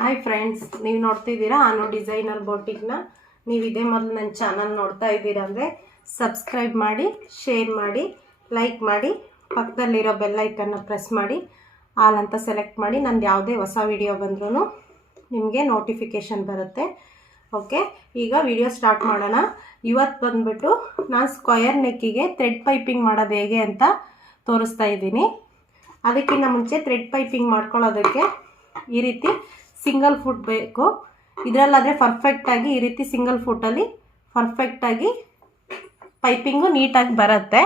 Hi friends, ನೀವು ನೋಡ್ತಿದ್ದೀರಾ ಆನು ಡಿಸೈನರ್ ಬೋಟಿಕ್ನ. ನೀವು ಇದೇ ಮೊದಲು ನನ್ನ ಚಾನಲ್ ನೋಡ್ತಾ ಇದ್ದೀರಾ ಅಂದರೆ ಸಬ್ಸ್ಕ್ರೈಬ್ ಮಾಡಿ, ಶೇರ್ ಮಾಡಿ, ಲೈಕ್ ಮಾಡಿ, ಪಕ್ಕದಲ್ಲಿರೋ ಬೆಲ್ ಐಕನ್ನ ಪ್ರೆಸ್ ಮಾಡಿ, ಆಲ್ ಅಂತ ಸೆಲೆಕ್ಟ್ ಮಾಡಿ. ನಂದು ಯಾವುದೇ ಹೊಸ ವಿಡಿಯೋ ಬಂದ್ರೂ ನಿಮಗೆ ನೋಟಿಫಿಕೇಷನ್ ಬರುತ್ತೆ. ಓಕೆ, ಈಗ ವಿಡಿಯೋ ಸ್ಟಾರ್ಟ್ ಮಾಡೋಣ. ಇವತ್ತು ಬಂದುಬಿಟ್ಟು ನಾನು ಸ್ಕ್ವಯರ್ ನೆಕ್ಕಿಗೆ ಥ್ರೆಡ್ ಪೈಪಿಂಗ್ ಮಾಡೋದು ಹೇಗೆ ಅಂತ ತೋರಿಸ್ತಾ ಇದ್ದೀನಿ. ಅದಕ್ಕಿಂತ ಮುಂಚೆ ಥ್ರೆಡ್ ಪೈಪಿಂಗ್ ಮಾಡ್ಕೊಳ್ಳೋದಕ್ಕೆ ಈ ರೀತಿ ಸಿಂಗಲ್ ಫುಟ್ ಬೇಕು. ಇದರಲ್ಲಾದರೆ ಪರ್ಫೆಕ್ಟಾಗಿ ಈ ರೀತಿ ಸಿಂಗಲ್ ಫುಟ್ಟಲ್ಲಿ ಪರ್ಫೆಕ್ಟಾಗಿ ಪೈಪಿಂಗು ನೀಟಾಗಿ ಬರುತ್ತೆ.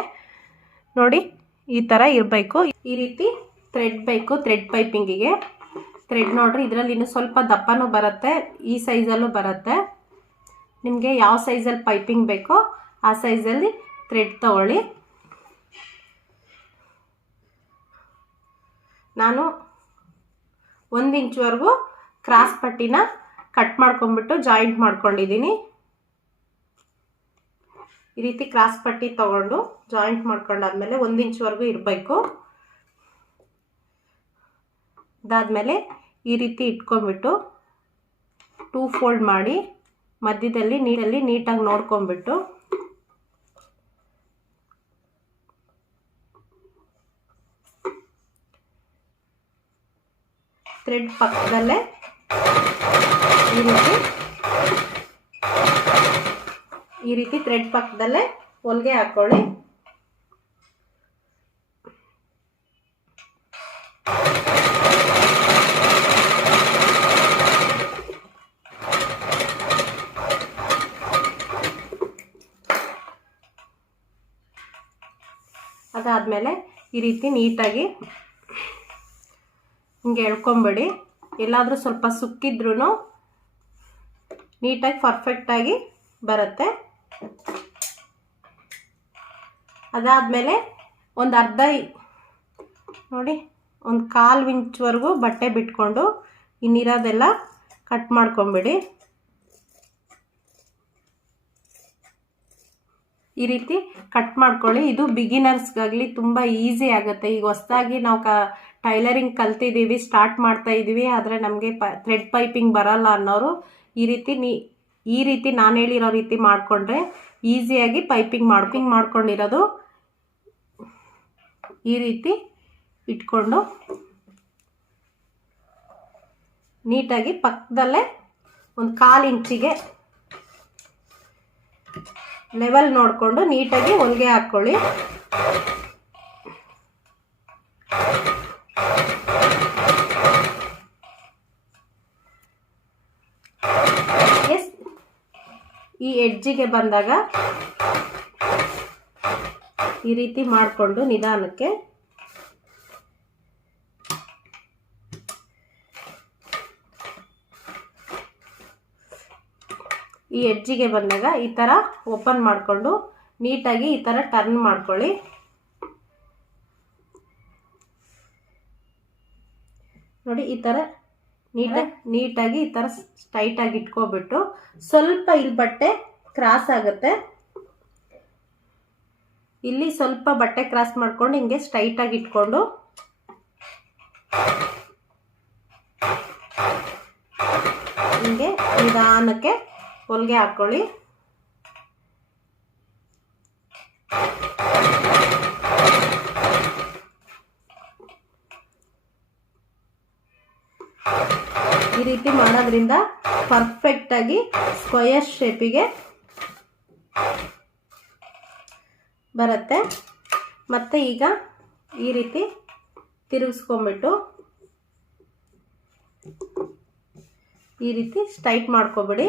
ನೋಡಿ, ಈ ಥರ ಇರಬೇಕು. ಈ ರೀತಿ ಥ್ರೆಡ್ ಬೇಕು ಥ್ರೆಡ್ ಪೈಪಿಂಗಿಗೆ. ಥ್ರೆಡ್ ನೋಡ್ರಿ, ಇದರಲ್ಲಿ ಇನ್ನೂ ಸ್ವಲ್ಪ ದಪ್ಪನೂ ಬರುತ್ತೆ, ಈ ಸೈಜಲ್ಲೂ ಬರುತ್ತೆ. ನಿಮಗೆ ಯಾವ ಸೈಜಲ್ಲಿ ಪೈಪಿಂಗ್ ಬೇಕೋ ಆ ಸೈಜಲ್ಲಿ ಥ್ರೆಡ್ ತಗೊಳ್ಳಿ. ನಾನು 1 ಇಂಚ್ವರೆಗೂ ಕ್ರಾಸ್ ಪಟ್ಟಿನ ಕಟ್ ಮಾಡ್ಕೊಂಡ್ಬಿಟ್ಟು ಜಾಯಿಂಟ್ ಮಾಡ್ಕೊಂಡಿದ್ದೀನಿ. ಈ ರೀತಿ ಕ್ರಾಸ್ ಪಟ್ಟಿ ತಗೊಂಡು ಜಾಯಿಂಟ್ ಮಾಡ್ಕೊಂಡಾದ್ಮೇಲೆ 1 ಇಂಚ್ವರೆಗೂ ಇರಬೇಕು. ಅದಾದಮೇಲೆ ಈ ರೀತಿ ಇಟ್ಕೊಂಡ್ಬಿಟ್ಟು 2 ಫೋಲ್ಡ್ ಮಾಡಿ ಮಧ್ಯದಲ್ಲಿ ನೀಟಾಗಿ ನೋಡ್ಕೊಂಡ್ಬಿಟ್ಟು ಥ್ರೆಡ್ ಪಕ್ಕದಲ್ಲೇ ಈ ರೀತಿ ಥ್ರೆಡ್ ಪಕ್ಕದಲ್ಲೇ ಹೊಲಿಗೆ ಹಾಕೊಳ್ಳಿ. ಅದಾದಮೇಲೆ ಈ ರೀತಿ ನೀಟಾಗಿ ಹಿಂಗೆ ಎಳ್ಕೊಂಬೇಡಿ. ಎಲ್ಲಾದರೂ ಸ್ವಲ್ಪ ಸುಕ್ಕಿದ್ರೂ ನೀಟಾಗಿ ಪರ್ಫೆಕ್ಟಾಗಿ ಬರುತ್ತೆ. ಅದಾದಮೇಲೆ ಒಂದು ಅರ್ಧ ನೋಡಿ, ಒಂದು 1/4 ಇಂಚ್ವರೆಗೂ ಬಟ್ಟೆ ಬಿಟ್ಕೊಂಡು ಇನ್ನಿರೋದೆಲ್ಲ ಕಟ್ ಮಾಡ್ಕೊಂಬಿಡಿ. ಈ ರೀತಿ ಕಟ್ ಮಾಡ್ಕೊಳ್ಳಿ. ಇದು ಬಿಗಿನರ್ಸ್ಗಾಗಲಿ ತುಂಬ ಈಸಿ ಆಗುತ್ತೆ. ಈಗ ಹೊಸದಾಗಿ ನಾವು ಟೈಲರಿಂಗ್ ಕಲ್ತಿದ್ದೀವಿ, ಸ್ಟಾರ್ಟ್ ಮಾಡ್ತಾ ಇದ್ದೀವಿ, ಆದರೆ ನಮಗೆ ಥ್ರೆಡ್ ಪೈಪಿಂಗ್ ಬರಲ್ಲ ಅನ್ನೋರು ಈ ರೀತಿ ನಾನು ಹೇಳಿರೋ ರೀತಿ ಮಾಡಿಕೊಂಡ್ರೆ ಈಸಿಯಾಗಿ ಪೈಪಿಂಗ್ ಮಾಡ್ಕೊಂಡಿರೋದು. ಈ ರೀತಿ ಇಟ್ಕೊಂಡು ನೀಟಾಗಿ ಪಕ್ಕದಲ್ಲೇ ಒಂದು 1/4 ಇಂಚಿಗೆ ಲೆವೆಲ್ ನೋಡಿಕೊಂಡು ನೀಟಾಗಿ ಹೊಲಿಗೆ ಹಾಕ್ಕೊಳ್ಳಿ. ಈ ಎಡ್ಜಿಗೆ ಬಂದಾಗ ಈ ರೀತಿ ಮಾಡಿಕೊಂಡು ನಿಧಾನಕ್ಕೆ ಈ ಎಡ್ಜಿಗೆ ಬಂದಾಗ ಈ ಥರ ಓಪನ್ ಮಾಡಿಕೊಂಡು ನೀಟಾಗಿ ಈ ಥರ ಟರ್ನ್ ಮಾಡ್ಕೊಳ್ಳಿ. ನೋಡಿ, ಈ ಥರ ನೀಟಾಗಿ ಈ ಥರ ಸ್ಟ್ರೈಟಾಗಿ ಇಟ್ಕೊಬಿಟ್ಟು ಸ್ವಲ್ಪ ಇಲ್ಲಿ ಬಟ್ಟೆ ಕ್ರಾಸ್ ಆಗುತ್ತೆ, ಇಲ್ಲಿ ಸ್ವಲ್ಪ ಬಟ್ಟೆ ಕ್ರಾಸ್ ಮಾಡ್ಕೊಂಡು ಹಿಂಗೆ ಸ್ಟ್ರೈಟಾಗಿ ಇಟ್ಕೊಂಡು ಹಿಂಗೆ ನಿಧಾನಕ್ಕೆ ಹೊಲಿಗೆ ಹಾಕ್ಕೊಳ್ಳಿ. ಈ ರೀತಿ ಮಾಡೋದ್ರಿಂದ ಪರ್ಫೆಕ್ಟಾಗಿ ಸ್ಕ್ವಯರ್ ಶೇಪಿಗೆ ಬರುತ್ತೆ. ಮತ್ತೆ ಈಗ ಈ ರೀತಿ ತಿರುಗಿಸ್ಕೊಂಬಿಟ್ಟು ಈ ರೀತಿ ಸ್ಟ್ರೈಟ್ ಮಾಡ್ಕೊಬಿಡಿ.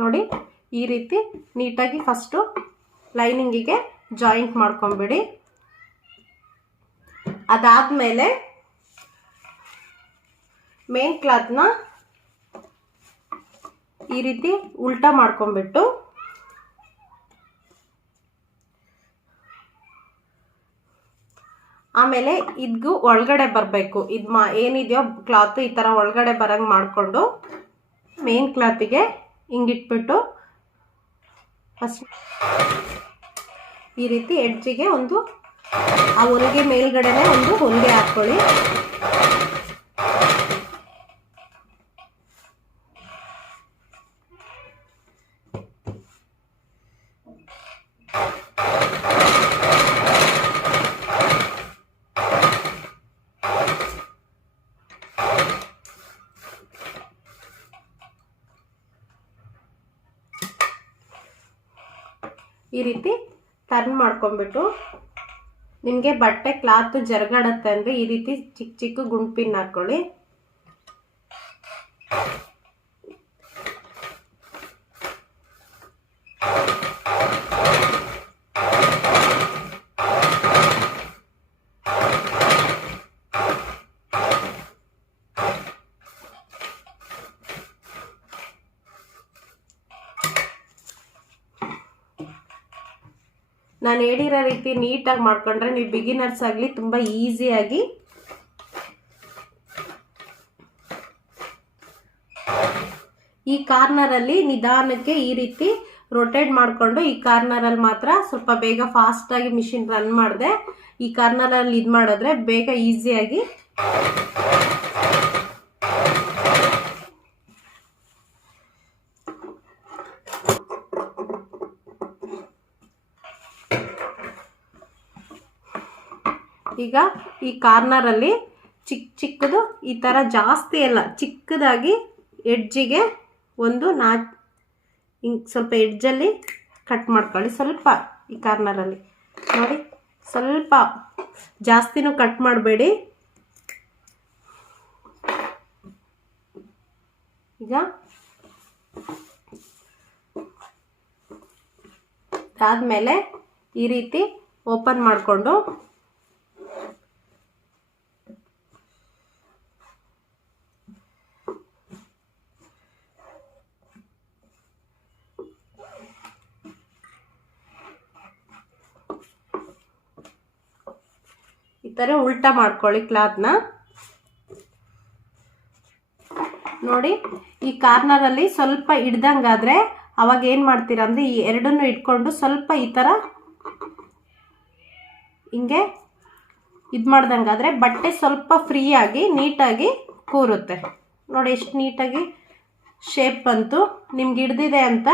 ನೋಡಿ, ಈ ರೀತಿ ನೀಟಾಗಿ ಫಸ್ಟು ಲೈನಿಂಗಿಗೆ ಜಾಯಿಂಟ್ ಮಾಡ್ಕೊಂಬಿಡಿ. ಅದಾದಮೇಲೆ ಮೇನ್ ಕ್ಲಾತ್ನ ಈ ರೀತಿ ಉಲ್ಟಾ ಮಾಡ್ಕೊಂಡ್ಬಿಟ್ಟು ಆಮೇಲೆ ಇದ್ಗೂ ಒಳಗಡೆ ಬರಬೇಕು. ಇದು ಏನಿದೆಯೋ ಕ್ಲಾತ್ ಈ ಥರ ಒಳಗಡೆ ಬರಂಗೆ ಮಾಡಿಕೊಂಡು ಮೇನ್ ಕ್ಲಾತಿಗೆ ಹಿಂಗಿಟ್ಬಿಟ್ಟು ಫಸ್ಟ್ ಈ ರೀತಿ ಎಡ್ಜಿಗೆ ಒಂದು ಆ ಹೊಲಿಗೆ ಮೇಲ್ಗಡೆನೆ ಒಂದು ಹೊಲಿಗೆ ಹಾಕ್ಕೊಳ್ಳಿ. ಈ ರೀತಿ ಟರ್ನ್ ಮಾಡ್ಕೊಂಡ್ಬಿಟ್ಟು ನಿಮಗೆ ಬಟ್ಟೆ ಕ್ಲಾತ್ ಜರಗಾಡತ್ತೆ ಅಂದರೆ ಈ ರೀತಿ ಚಿಕ್ಕ ಚಿಕ್ಕ ಗುಂಪಿನ ಹಾಕ್ಕೊಳ್ಳಿ. ನಾನು ಹೇಳಿರೋ ರೀತಿ ನೀಟಾಗಿ ಮಾಡ್ಕೊಂಡ್ರೆ ನೀವು ಬಿಗಿನರ್ಸ್ ಆಗಲಿ ತುಂಬ ಈಸಿಯಾಗಿ ಈ ಕಾರ್ನರಲ್ಲಿ ನಿಧಾನಕ್ಕೆ ಈ ರೀತಿ ರೊಟೇಟ್ ಮಾಡಿಕೊಂಡು ಈ ಕಾರ್ನರಲ್ಲಿ ಮಾತ್ರ ಸ್ವಲ್ಪ ಬೇಗ ಫಾಸ್ಟಾಗಿ ಮಿಷಿನ್ ರನ್ ಮಾಡಿದೆ. ಈ ಕಾರ್ನರಲ್ಲಿ ಇದು ಮಾಡಿದ್ರೆ ಬೇಗ ಈಸಿಯಾಗಿ ಈಗ ಈ ಕಾರ್ನರಲ್ಲಿ ಚಿಕ್ಕ ಚಿಕ್ಕದು ಈ ಥರ ಜಾಸ್ತಿ ಎಲ್ಲ ಚಿಕ್ಕದಾಗಿ ಎಡ್ಜಿಗೆ ಒಂದು ಹಿಂಗೆ ಸ್ವಲ್ಪ ಎಡ್ಜಲ್ಲಿ ಕಟ್ ಮಾಡ್ಕೊಳ್ಳಿ. ಸ್ವಲ್ಪ ಈ ಕಾರ್ನರಲ್ಲಿ ನೋಡಿ, ಸ್ವಲ್ಪ ಜಾಸ್ತಿನೂ ಕಟ್ ಮಾಡಬೇಡಿ. ಈಗ ಅದಾದಮೇಲೆ ಈ ರೀತಿ ಓಪನ್ ಮಾಡಿಕೊಂಡು ಈ ಥರ ಉಲ್ಟಾ ಮಾಡ್ಕೊಳ್ಳಿ ಕ್ಲಾತ್ನ. ನೋಡಿ, ಈ ಕಾರ್ನರಲ್ಲಿ ಸ್ವಲ್ಪ ಹಿಡ್ದಂಗಾದ್ರೆ ಅವಾಗ ಏನು ಮಾಡ್ತೀರಾ ಅಂದರೆ ಈ ಎರಡನ್ನು ಇಟ್ಕೊಂಡು ಸ್ವಲ್ಪ ಈ ಥರ ಹಿಂಗೆ ಇದು ಮಾಡ್ದಂಗಾದ್ರೆ ಬಟ್ಟೆ ಸ್ವಲ್ಪ ಫ್ರೀಯಾಗಿ ನೀಟಾಗಿ ಕೂರುತ್ತೆ. ನೋಡಿ ಎಷ್ಟು ನೀಟಾಗಿ ಶೇಪ್ ಬಂತು. ನಿಮ್ಗೆ ಹಿಡ್ದಿದೆ ಅಂತ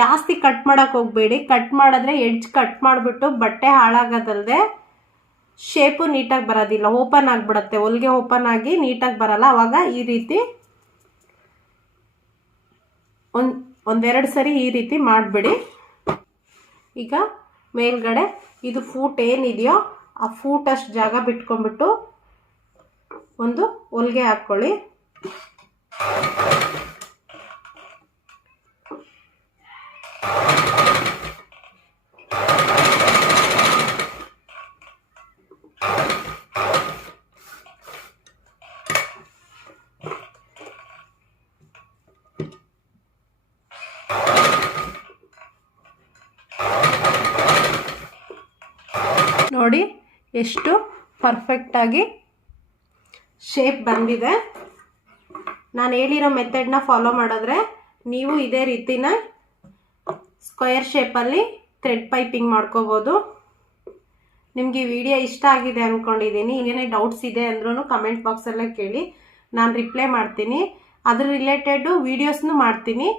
ಜಾಸ್ತಿ ಕಟ್ ಮಾಡೋಕ್ಕೆ ಹೋಗಬೇಡಿ. ಕಟ್ ಮಾಡಿದ್ರೆ ಎಡ್ಜ್ ಕಟ್ ಮಾಡಿಬಿಟ್ಟು ಬಟ್ಟೆ ಹಾಳಾಗೋದಲ್ಲದೆ ಶೇಪು ನೀಟಾಗಿ ಬರೋದಿಲ್ಲ, ಓಪನ್ ಆಗಿಬಿಡುತ್ತೆ. ಹೊಲಿಗೆ ಓಪನ್ ಆಗಿ ನೀಟಾಗಿ ಬರಲ್ಲ. ಆವಾಗ ಈ ರೀತಿ ಒಂದೆರಡು ಸರಿ ಈ ರೀತಿ ಮಾಡಿಬಿಡಿ. ಈಗ ಮೇಲ್ಗಡೆ ಇದು ಫೂಟ್ ಏನಿದೆಯೋ ಆ ಫೂಟಷ್ಟು ಜಾಗ ಬಿಟ್ಕೊಂಡ್ಬಿಟ್ಟು ಒಂದು ಹೊಲಿಗೆ ಹಾಕ್ಕೊಳ್ಳಿ. ನೋಡಿ ಎಷ್ಟು ಪರ್ಫೆಕ್ಟಾಗಿ ಶೇಪ್ ಬಂದಿದೆ. ನಾನು ಹೇಳಿರೋ ಮೆಥಡ್ನ ಫಾಲೋ ಮಾಡಿದ್ರೆ ನೀವು ಇದೇ ರೀತಿನ ಸ್ಕ್ವೇರ್ ಶೇಪಲ್ಲಿ ಥ್ರೆಡ್ ಪೈಪಿಂಗ್ ಮಾಡ್ಕೋಬೋದು. ನಿಮಗೆ ಈ ವಿಡಿಯೋ ಇಷ್ಟ ಆಗಿದೆ ಅಂದ್ಕೊಂಡಿದ್ದೀನಿ. ಏನೇ ಡೌಟ್ಸ್ ಇದೆ ಅಂದ್ರೂ ಕಮೆಂಟ್ ಬಾಕ್ಸಲ್ಲೇ ಕೇಳಿ, ನಾನು ರಿಪ್ಲೈ ಮಾಡ್ತೀನಿ. ಅದ್ರ ರಿಲೇಟೆಡು ವೀಡಿಯೋಸ್ನೂ ಮಾಡ್ತೀನಿ.